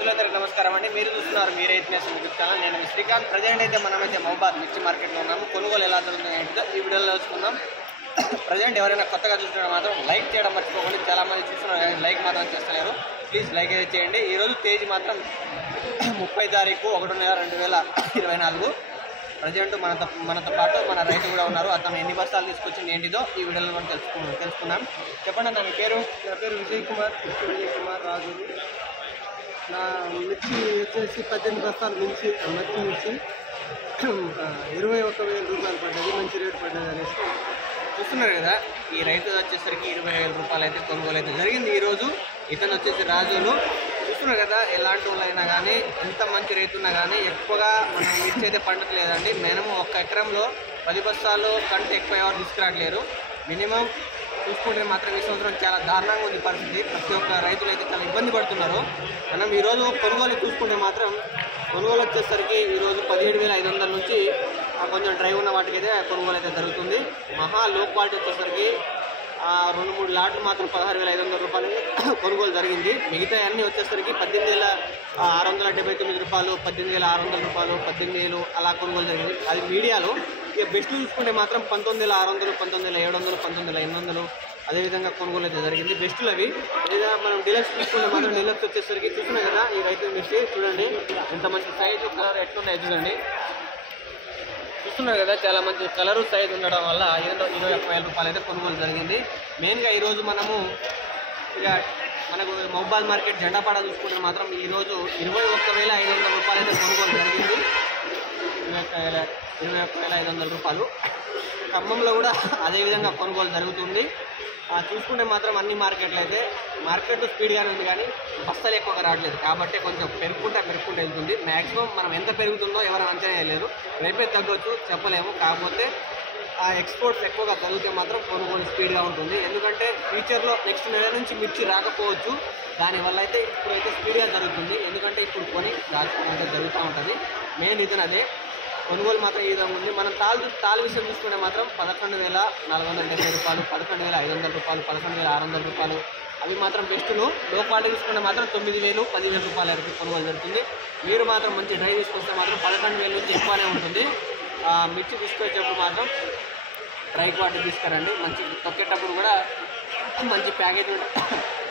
రైతులందరికీ నమస్కారం అండి. మీరు చూస్తున్నారు మీ రైతు నేస్తం యూట్యూబ్ ఛానల్. నేను శ్రీకాంత్. ప్రజెంట్ అయితే మనమైతే మహబాద్ మిర్చి మార్కెట్లో ఉన్నాము. కొనుగోలు ఎలా జరుగుతుందో ఏంటో ఈ వీడియోలో తెలుసుకుందాం. ప్రజెంట్ ఎవరైనా కొత్తగా చూస్తున్నా మాత్రం లైక్ చేయడం మర్చిపోకండి. చాలామంది చూస్తున్నారు కానీ లైక్ మాత్రం చేస్తలేరు. ప్లీజ్ లైక్ అయితే చేయండి. ఈరోజు తేదీ మాత్రం 30 తారీఖు 1/1/2024. ప్రజెంట్ మనతో పాటు మన రైతు కూడా ఉన్నారు. అతను ఎన్ని బస్తాలు తీసుకొచ్చింది ఏంటిదో ఈ వీడియోలో మనం తెలుసుకున్నాం. చెప్పండి అన్న, మీ పేరు? నా పేరు విజయ్ కుమార్ రాజు. నా మిర్చి వచ్చేసి 18 బస్తాలు మిర్చి మిర్చి 21,000 రూపాయలు పడ్డది. మంచి రేటు పడ్డది అనేసి చూస్తున్నారు కదా. ఈ రైతు వచ్చేసరికి 20,000 రూపాయలు అయితే కొనుగోలు అయితే జరిగింది ఈరోజు. ఇతను వచ్చేసి రాజులు. చూస్తున్నారు కదా, ఎలాంటి వాళ్ళైనా కానీ ఎంత మంచి రైతు ఉన్నా కానీ ఎక్కువగా మనం మిర్చి అయితే పండట్లేదండి. మినిమం 1 ఎకరంలో 10 బస్తాలు కంటే ఎక్కువ ఎవరు తీసుకురావట్లేరు. మినిమం చూసుకుంటే మాత్రం ఈ సంవత్సరం చాలా దారుణంగా ఉంది పరిస్థితి. ప్రతి ఒక్క రైతులు అయితే చాలా ఇబ్బంది పడుతున్నారు. మనం ఈరోజు కొనుగోలు చూసుకుంటే మాత్రం కొనుగోలు వచ్చేసరికి ఈరోజు 17,500 నుంచి కొంచెం డ్రై ఉన్న వాటికి అయితే కొనుగోలు అయితే జరుగుతుంది. మహా లో క్వాలిటీ వచ్చేసరికి 2-3 లాట్లు మాత్రం 16,500 రూపాయలు కొనుగోలు జరిగింది. మిగతా అన్నీ వచ్చేసరికి 18,679 రూపాయలు, 18,600 రూపాయలు, 18,000 అలా కొనుగోలు జరిగింది. అది మీడియాలో. ఇక బెస్ట్ చూసుకుంటే మాత్రం 19,600, 19,700, 19,800 అదేవిధంగా కొనుగోలు అయితే జరిగింది. బెస్టులు అవి. లేదా మనం డీలక్స్ తీసుకుంటే మాత్రం డీలక్స్ వచ్చేసరికి చూస్తున్నాయి కదా, ఈ రైతు మిర్చి చూడండి ఎంత మంచి సైజు కలర్ ఎట్లున్నాయి చూడండి. చూస్తున్నారు కదా, చాలా మంచి కలరు సైజు ఉండడం వల్ల 21,000 రూపాయలు అయితే కొనుగోలు జరిగింది. మెయిన్గా ఈరోజు మనము ఇక మనకు మహబాద్ మార్కెట్ జెండాపాడ చూసుకుంటే మాత్రం ఈరోజు 21,500 రూపాయలు అయితే కొనుగోలు జరిగింది. 21,500 రూపాయలు. ఖమ్మంలో కూడా అదేవిధంగా కొనుగోలు జరుగుతుంది. చూసుకుంటే మాత్రం అన్ని మార్కెట్లు అయితే మార్కెట్ స్పీడ్గానే ఉంది కానీ బస్తాలు ఎక్కువగా రావట్లేదు. కాబట్టి కొంచెం పెరుగుకుంటే వెళ్తుంది. మ్యాక్సిమం మనం ఎంత పెరుగుతుందో ఎవరు అంచనా వేయలేరు. రేపే తగ్గొచ్చు, చెప్పలేము. కాకపోతే ఆ ఎక్స్పోర్ట్స్ ఎక్కువగా జరిగితే మాత్రం కొనుగోలు స్పీడ్గా ఉంటుంది. ఎందుకంటే ఫ్యూచర్లో నెక్స్ట్ నెల నుంచి మిర్చి రాకపోవచ్చు. దానివల్ల అయితే ఇప్పుడైతే స్పీడ్గా జరుగుతుంది. ఎందుకంటే ఇప్పుడు కొని దాచుకుంటే జరుగుతూ ఉంటుంది. మెయిన్ ఇతను అదే. కొనుగోలు మాత్రం ఈ విధంగా ఉంది. మనం తాళ్ళు విషయం చూసుకుంటే మాత్రం 11,470 రూపాయలు, 11,500 రూపాయలు, 11,600 రూపాయలు అవి మాత్రం బెస్టులు. లో క్వాలిటీ తీసుకుంటే మాత్రం 9,000, 10,000 రూపాయల వరకు కొనుగోలు జరుగుతుంది. మీరు మాత్రం మంచి డ్రై తీసుకొస్తే మాత్రం 11,000 నుంచి ఎక్కువనే ఉంటుంది. మిర్చి తీసుకొచ్చేటప్పుడు మాత్రం డ్రై క్వాలిటీ తీసుకురండి. మంచి తొక్కేటప్పుడు కూడా మంచి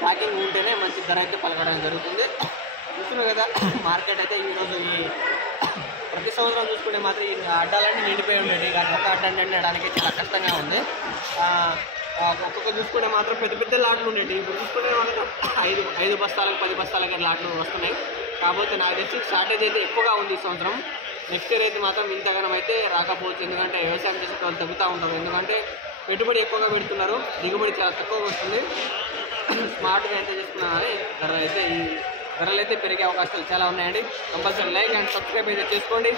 ప్యాకింగ్ ఉంటేనే మంచి ధర అయితే పలకడం జరుగుతుంది. చూస్తున్నారు కదా, మార్కెట్ అయితే ఈరోజు ప్రతి సంవత్సరం చూసుకుంటే మాత్రం ఈ అడ్డాలన్నీ నిండిపోయి ఉండేవి. కానీ ఒక అడ్డా నిండడానికి చాలా కష్టంగా ఉంది. ఒక్కొక్క చూసుకుంటే మాత్రం పెద్ద లాట్లు ఉండేవి. ఇప్పుడు చూసుకుంటే మాత్రం 5 బస్తాలకు 10 బస్తాలకి లాట్లు వస్తున్నాయి. కాకపోతే నాకు తెలిసి షార్టేజ్ అయితే ఎక్కువగా ఉంది ఈ సంవత్సరం. నెక్స్ట్ ఇయర్ అయితే మాత్రం ఇంతగానం అయితే రాకపోవచ్చు. ఎందుకంటే వ్యవసాయం చేసే వాళ్ళు తగ్గుతూ ఉంటారు. ఎందుకంటే పెట్టుబడి ఎక్కువగా పెడుతున్నారు, దిగుబడి చాలా తక్కువగా వస్తుంది. స్మార్ట్గా ఎంత చేసుకున్నా కానీ ధరలు అయితే పెరిగే అవకాశాలు చాలా ఉన్నాయండి. కంపల్సరీ లైక్ అండ్ సబ్స్క్రైబ్ అయితే చేసుకోండి.